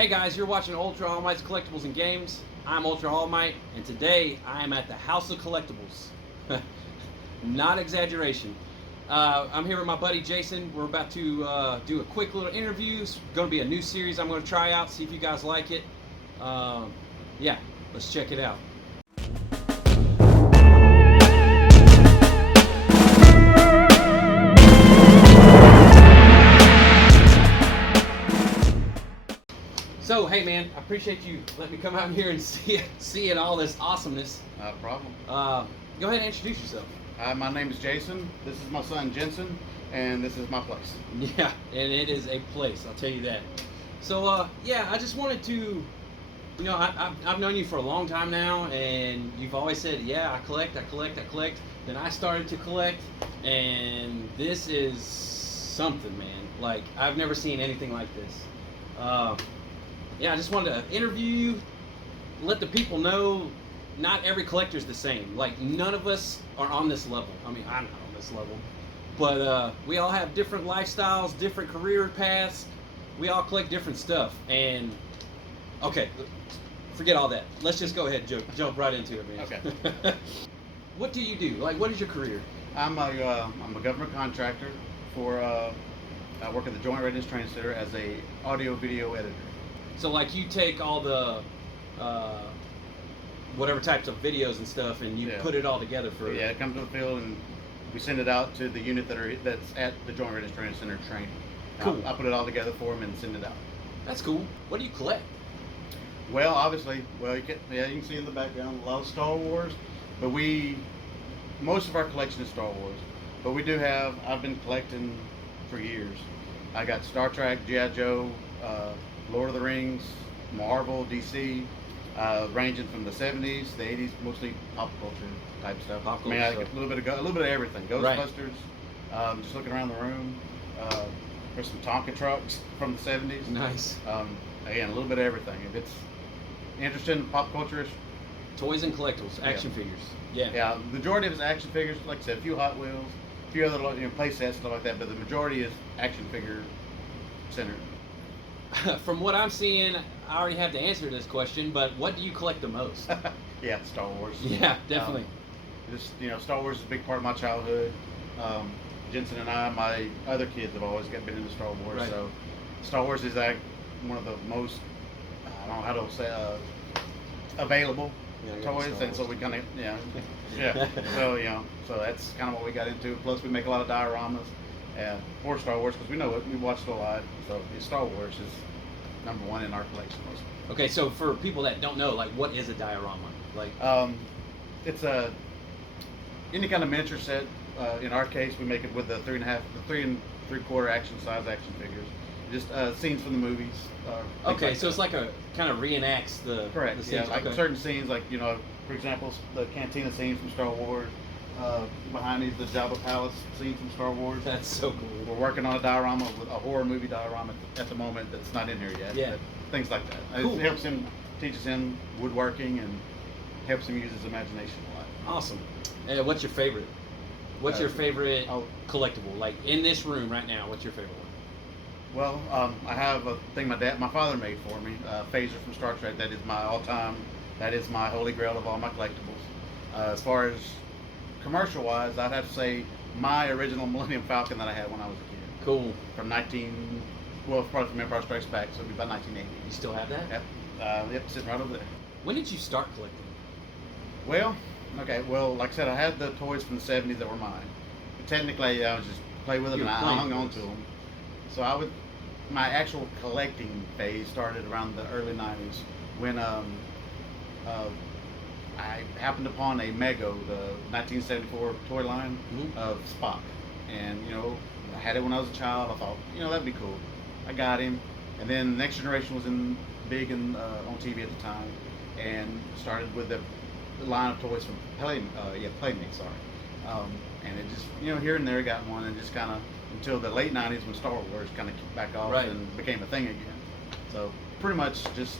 Hey guys, you're watching Ultra All Might's Collectibles and Games. I'm Ultra All Might, and today I am at the House of Collectibles. Not exaggeration. I'm here with my buddy Jason. We're about to do a quick little interview. It's going to be a new series I'm going to try out, see if you guys like it. Yeah, let's check it out. So, hey man, I appreciate you letting me come out here and see all this awesomeness. No problem. Go ahead and introduce yourself. My name is Jason. This is my son Jensen, and this is my place. Yeah, and it is a place, I'll tell you that. So, yeah, I just wanted to, I've known you for a long time now, and you've always said, yeah, I collect. Then I started to collect, and this is something, man. Like, I've never seen anything like this. Yeah, I just wanted to interview you, let the people know not every collector's the same. Like, none of us are on this level. I mean, I'm not on this level. But we all have different lifestyles, different career paths. We all collect different stuff. And, okay, forget all that. Let's just go ahead and jump right into it, man. Okay. What do you do? Like, what is your career? I'm a government contractor for, I work at the Joint Readiness Training Center as a audio-video editor. So, like, you take all the whatever types of videos and stuff, and you put it all together for. Yeah, it comes to the field, and we send it out to the unit that's at the Joint Readiness Training Center training. Cool. I put it all together for them and send it out. That's cool. What do you collect? Well, obviously, you can see in the background a lot of Star Wars, but most of our collection is Star Wars. But we do have. I've been collecting for years. I got Star Trek, G.I. Joe. Lord of the Rings, Marvel, DC, ranging from the 70s, the 80s, mostly pop culture type stuff. Pop I mean, culture a little bit of everything. Ghostbusters. Right. Just looking around the room. There's some Tonka trucks from the 70s. Nice. Again, a little bit of everything. If it's interested in pop culture, toys and collectibles, action figures. Yeah. Yeah. The majority of it's action figures. Like I said, a few Hot Wheels, a few other play sets, stuff like that. But the majority is action figure centered. From what I'm seeing, I already have the answer to this question, but what do you collect the most? Yeah, Star Wars. Yeah, definitely. Star Wars is a big part of my childhood. Jensen and my other kids have always been into Star Wars. Right. So Star Wars is one of the most, I don't know how to say, available toys, and so we kind of, so that's kind of what we got into. Plus, we make a lot of dioramas. For Star Wars, because we know it, we watched it a lot. So Star Wars is number one in our collection mostly. Okay, so for people that don't know, like, what is a diorama? Like, it's any kind of miniature set. In our case, we make it with the 3 and 3/4 action figures. Just scenes from the movies. Okay, so it's like a kind of reenacts the correct. The scenes. Like certain scenes, like for example, the cantina scene from Star Wars. Behind these, the Jabba Palace scene from Star Wars. That's so cool. We're working on a diorama, with a horror movie diorama at the moment that's not in here yet. Yeah. Things like that. Cool. It teaches him woodworking, and helps him use his imagination a lot. Awesome. What's your favorite? What's your favorite collectible? Like, in this room right now, what's your favorite one? Well, I have a thing my father made for me, Phaser from Star Trek. That is my all-time. That is my holy grail of all my collectibles. As far as commercial-wise, I'd have to say my original Millennium Falcon that I had when I was a kid. Cool. From probably from Empire Strikes Back, so it'd be about 1980. You still have that? Yep, sitting right over there. When did you start collecting? Well, like I said, I had the toys from the 70s that were mine. But technically, I was just play with them, and I hung on to them. So my actual collecting phase started around the early 90s when I happened upon a Mego, the 1974 toy line of Spock, and I had it when I was a child. I thought, that'd be cool. I got him, and then Next Generation was big on TV at the time, and started with the line of toys from Playmate. Sorry, and it just here and there got one, and just kind of until the late 90s when Star Wars kind of kicked back off and became a thing again. So pretty much just.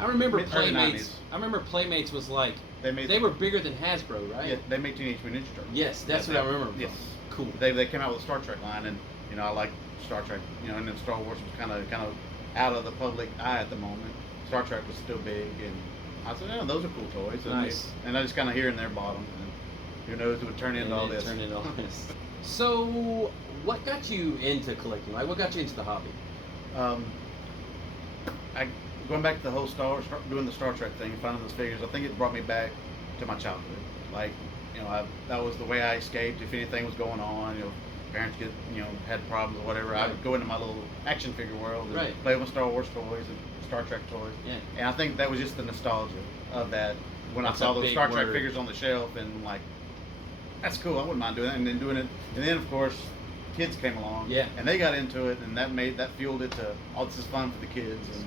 I remember Playmates. I remember Playmates was like they were bigger than Hasbro, right? Yeah, they made Teenage Mutant Ninja Turtles. Yes, that's what I remember. Yes, cool. They came out with a Star Trek line, and I like Star Trek, and then Star Wars was kind of out of the public eye at the moment. Star Trek was still big, and I said, "Oh, those are cool toys." Nice. And I just kind of here and there bought them. And who knows, it would turn into all this. Turn into all this. So, what got you into collecting? Like, what got you into the hobby? I going back to the whole doing the Star Trek thing, and finding those figures. I think it brought me back to my childhood. Like, that was the way I escaped. If anything was going on, parents had problems or whatever, Right. I would go into my little action figure world and Right. play with Star Wars toys and Star Trek toys. Yeah. And I think that was just the nostalgia of that when That's I saw a those big Star Trek word. figures on the shelf, and like, that's cool. I wouldn't mind doing that, and then doing it. And then of course, kids came along. Yeah. And they got into it, and that fueled it to, oh, this is fun for the kids, and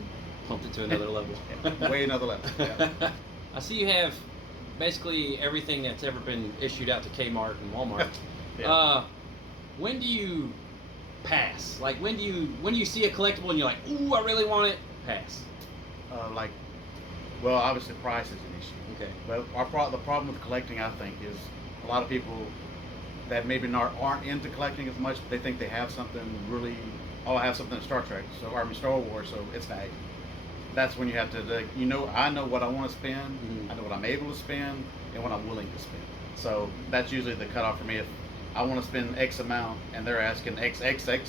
Pumped it to another level. way another level. Yeah. I see you have basically everything that's ever been issued out to Kmart and Walmart. Yeah. When do you pass? Like, when do you see a collectible and you're like, ooh, I really want it? Pass. Well, obviously price is an issue. Okay. But the problem with collecting, I think, is a lot of people that maybe aren't into collecting as much, they think they have something really. Oh, I have something in Star Trek, Star Wars, so it's valuable. That's when you have to, I know what I want to spend, Mm-hmm. I know what I'm able to spend, and what I'm willing to spend. So that's usually the cutoff for me. If I want to spend X amount and they're asking X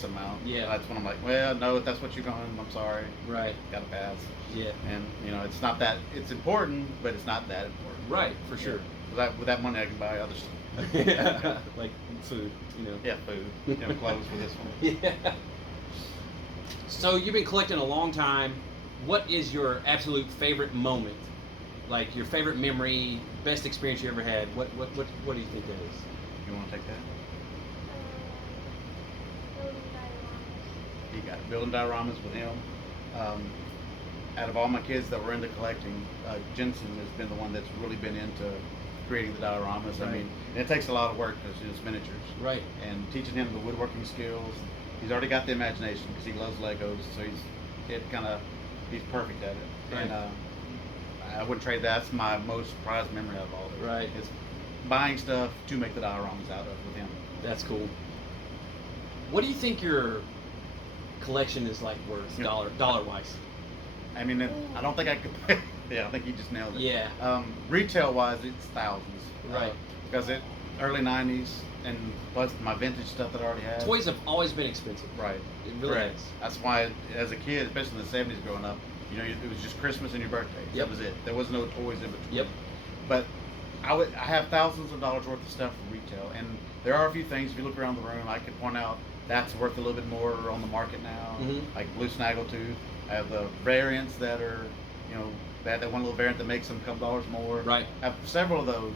amount, Yeah. that's when I'm like, well, no, if that's what you're going, I'm sorry, Right. gotta pass. Yeah. And it's not that, it's important, but it's not that important. Right, for sure. With that money, I can buy other stuff. Like food, Yeah, food, clothes for this one. Yeah. So you've been collecting a long time. What is your absolute favorite moment? Like your favorite memory, best experience you ever had? What do you think that is? You want to take that? Building dioramas. He got it. Building dioramas with him. Out of all my kids that were into collecting, Jensen has been the one that's really been into creating the dioramas. Right. I mean, and it takes a lot of work because it's miniatures. Right. And teaching him the woodworking skills. He's already got the imagination because he loves Legos, so he's perfect at it. Right. And I wouldn't trade that. That's my most prized memory out of all of it. Right. It's buying stuff to make the dioramas out of with him. That's cool. What do you think your collection is like worth, Yeah. dollar wise? I mean, I don't think I could. Yeah, I think you just nailed it. Yeah. Retail wise, it's thousands. Right. Because early '90s, and plus my vintage stuff that I already had. Toys have always been expensive. Right. It really Correct. has. That's why, as a kid, especially in the '70s, growing up, it was just Christmas and your birthday. Yep. That was it. There was no toys in between. Yep. But I have thousands of dollars worth of stuff from retail, and there are a few things. If you look around the room, I could point out that's worth a little bit more on the market now. Mhm. Like Blue Snaggletooth. I have the variants that are, that one little variant that makes them a couple dollars more. Right. I have several of those,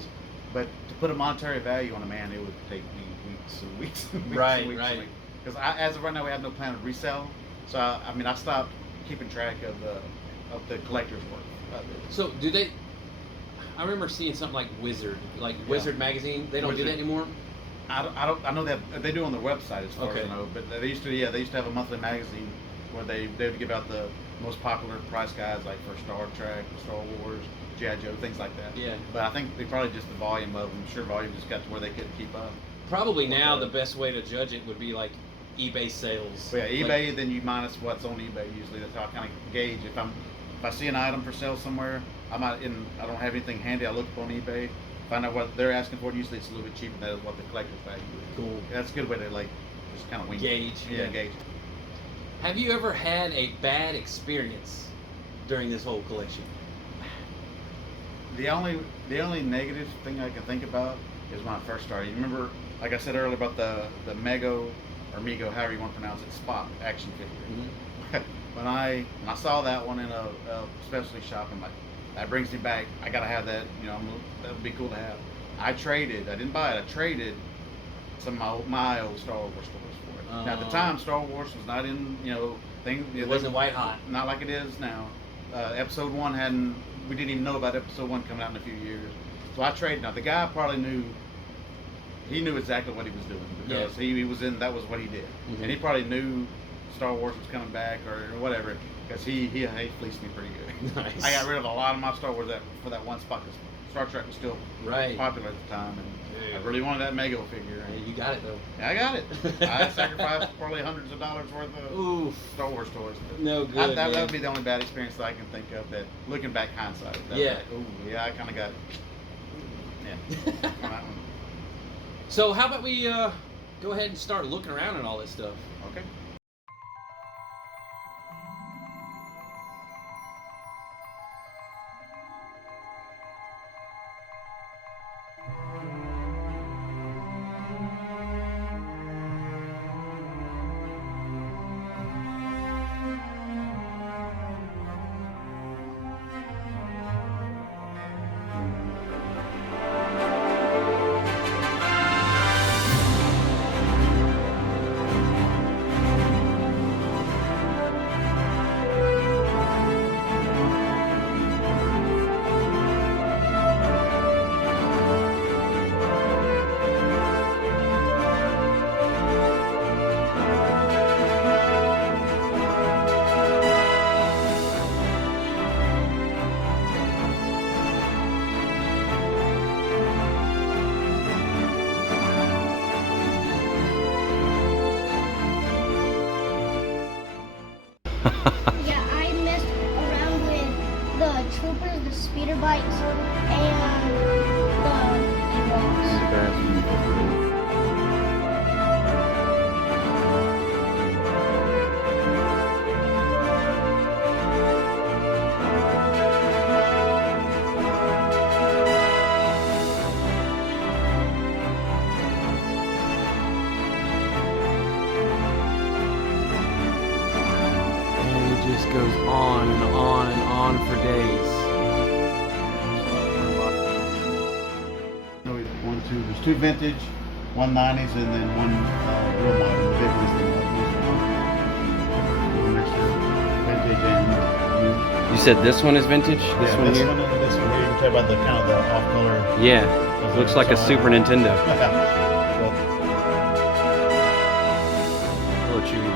but to put a monetary value on a man, it would take me weeks and weeks and weeks Right, and weeks. right. Because as of right now, we have no plan to resell. So I stopped keeping track of the collector's work of it. So do they? I remember seeing something like Wizard magazine. They don't do Wizard. that anymore. I know that they do on their website as far Okay. as I know, but they used to have a monthly magazine where they would give out the most popular price guides, like for Star Trek, Star Wars, G.I. Joe, things like that. Yeah. But I think they probably just the volume of them. Sure, volume just got to where they couldn't keep up. Probably now the best way to judge it would be like eBay sales. But yeah, Like, eBay, then you minus what's on eBay usually. That's how I kind of gauge if I see an item for sale somewhere, I don't have anything handy. I look up on eBay, find out what they're asking for. Usually it's a little bit cheaper than what the collector's value is. Cool. That's a good way to just kind of wing Gauge, Yeah, yeah. gauge. Have you ever had a bad experience during this whole collection? The only negative thing I can think about is when I first started. You remember, like I said earlier about the Mego or Mego, however you want to pronounce it, Spock action figure. When I saw that one in a specialty shop, I'm like, that brings me back. I gotta have that. That would be cool to have. I didn't buy it. I traded some of my old Star Wars toys for it. Now at the time, Star Wars was not in things. It wasn't white hot. Not like it is now. Episode 1 we didn't even know about Episode 1 coming out in a few years. So I traded. Now the guy probably knew exactly what he was doing because he was that was what he did. Mhm. And he probably knew Star Wars was coming back or whatever. because he fleeced me pretty good. Nice. I got rid of a lot of my Star Wars for that one spot because Star Trek was still Right. popular at the time, and Yeah. I really wanted that Mego figure. Hey, And you got it though. I got it. I sacrificed probably hundreds of dollars worth of Ooh, Star Wars toys. no good. That man. would be the only bad experience that I can think of. That looking back, hindsight. That Yeah. was like, ooh, yeah, I kind of got. Yeah. on that one. So how about we go ahead and start looking around and all this stuff. Okay. Yeah, I messed around with the troopers, the speeder bikes, and the Ewoks. And it just goes on and on and on for days. There's two vintage, one 90s, and then one real modern. The big one's the one next to vintage and new. You said this one is vintage? This Yeah, one this here? one and this one here. You can tell by the kind of the off color. Yeah. Looks like a Super Nintendo. Hello, Chewie.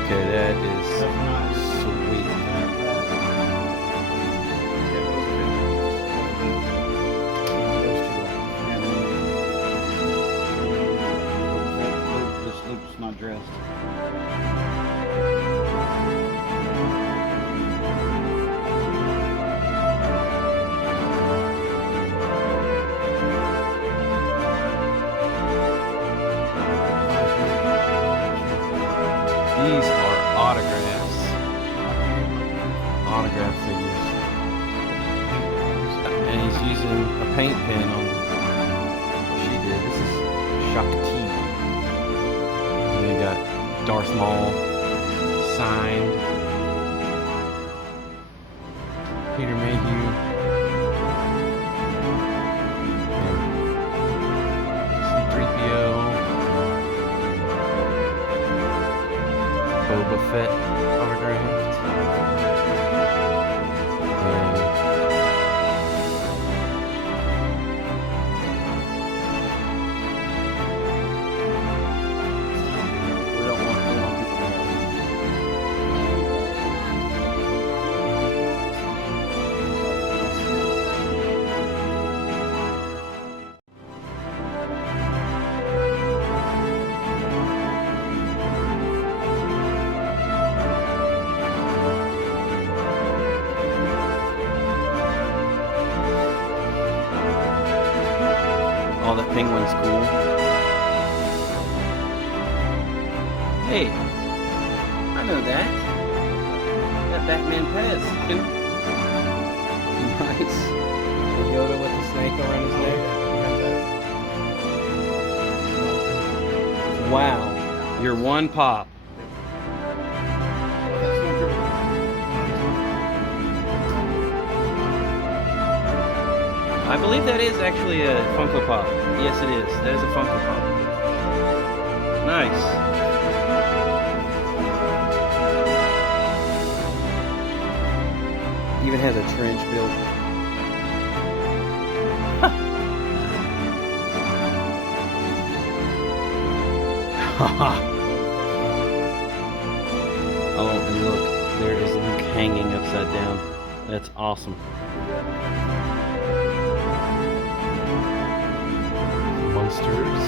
Okay, that is sweet. This Luke's not dressed. These are autographs. Autograph figures. And he's using a paint pen on she did. This is Shakti. And you got Darth Maul signed. Peter Mayhew. And C-3PO. Boba Fett autographed. And we don't want people to oh, that penguin's cool. Hey, I know that. That Batman Pez. Nice. The Yoda with the snake around his neck. Wow. You're one pop. I believe that is actually a Funko Pop. Yes, it is. That is a Funko Pop. Nice. Even has a trench built. Oh, and look, there is Luke hanging upside down. That's awesome. Monsters.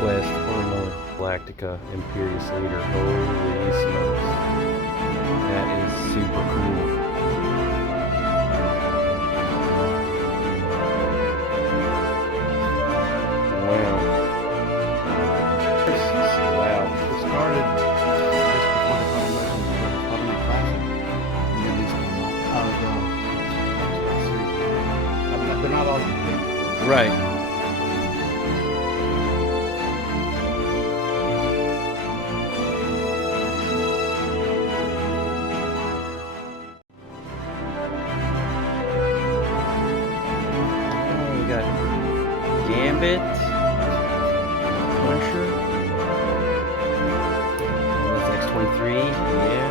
Quest, Forma, Galactica, Imperious Leader. Holy smokes. That is super cool. Wow. Wow. It started just before the Funko Classic. And then these came out. They're not all complete. Right. Gambit, Punisher, that's X-23, yeah.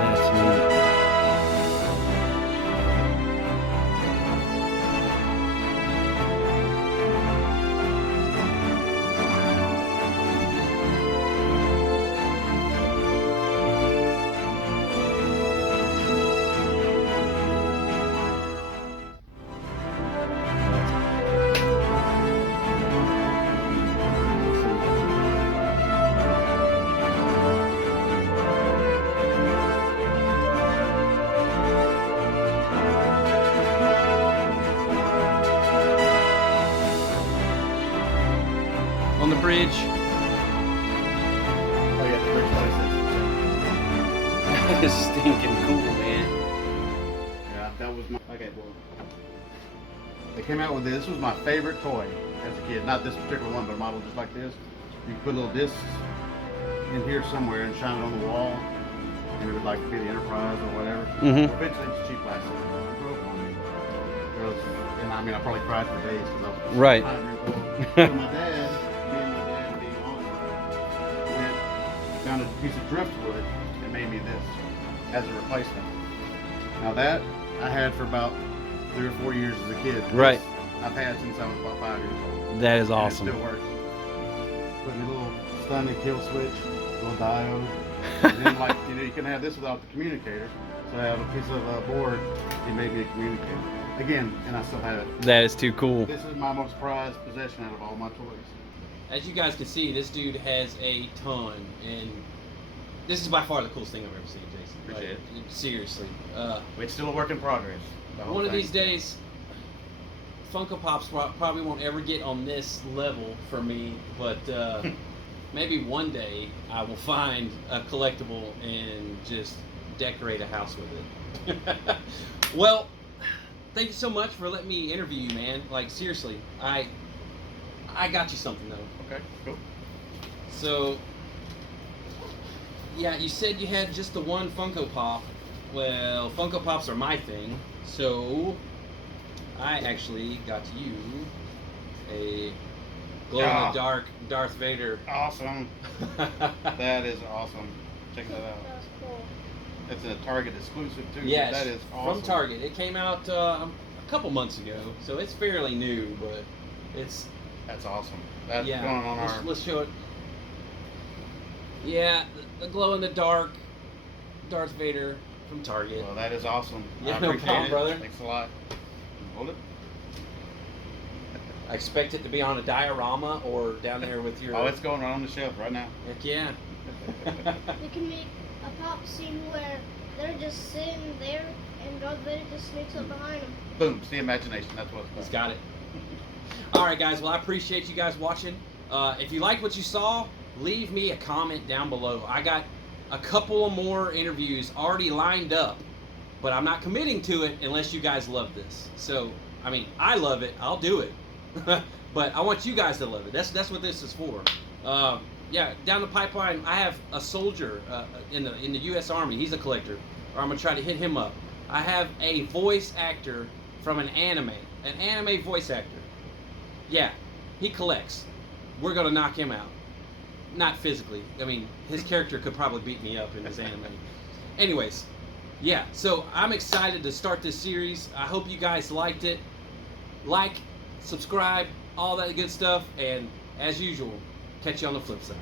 That's neat. On the bridge. Oh yeah, the bridge 26%. That is stinking cool, man. Yeah, that was my. Okay, well, they came out with this. This was my favorite toy as a kid. Not this particular one, but a model just like this. You could put little discs in here somewhere and shine it on the wall, and it would like be the Enterprise or whatever. Mm-hmm. Eventually, it's cheap plastic. It broke on me. And I mean, I probably cried for days because I was Right. 5 years old. So my dad, being awesome, went found a piece of driftwood and made me this as a replacement. Now that I had for about 3 or 4 years as a kid. Right. This I've had since I was about 5 years old. That is And awesome. it still works. Put me a little stun and kill switch, little diode. And then you can have this without the communicator. So I have a piece of board. He made me a communicator. Again, and I still have it. That is too cool. This is my most prized possession out of all my toys. As you guys can see, this dude has a ton, and this is by far the coolest thing I've ever seen, Jason. Appreciate it. Seriously. It's still a work in progress. One of these days, Funko Pops probably won't ever get on this level for me, but maybe one day I will find a collectible and just decorate a house with it. Well, thank you so much for letting me interview you, man. Like, seriously, I got you something, though. Okay, cool. So, yeah, you said you had just the one Funko Pop. Well, Funko Pops are my thing, so I actually got you a glow-in-the-dark Darth Vader. Awesome. That is awesome. Check that out. That's cool. It's a Target exclusive too. Yes, That is awesome. from Target. It came out a couple months ago, so it's fairly new, but That's awesome. That's yeah. going on our. Let's show it. Yeah, the glow-in-the-dark Darth Vader from Target. Well, that is awesome. Yeah, I no appreciate problem, it. brother. Thanks a lot. Hold it. I expect it to be on a diorama or down there with your. Oh, it's going right on the shelf right now. Heck yeah. We can make a pop scene where they're just sitting there and Darth Vader just sneaks up behind them. Boom. It's the imagination. That's what it's He's about. got it. All right, guys. Well, I appreciate you guys watching. If you like what you saw, leave me a comment down below. I got a couple of more interviews already lined up, but I'm not committing to it unless you guys love this. So, I mean, I love it. I'll do it. But I want you guys to love it. That's what this is for. yeah, down the pipeline, I have a soldier in the U.S. Army. He's a collector, or I'm gonna try to hit him up. I have a voice actor from an anime voice actor. Yeah, he collects. We're gonna knock him out. Not physically. I mean, his character could probably beat me up in his anime. Anyways, yeah. So I'm excited to start this series. I hope you guys liked it. Like, subscribe, all that good stuff, and as usual, catch you on the flip side.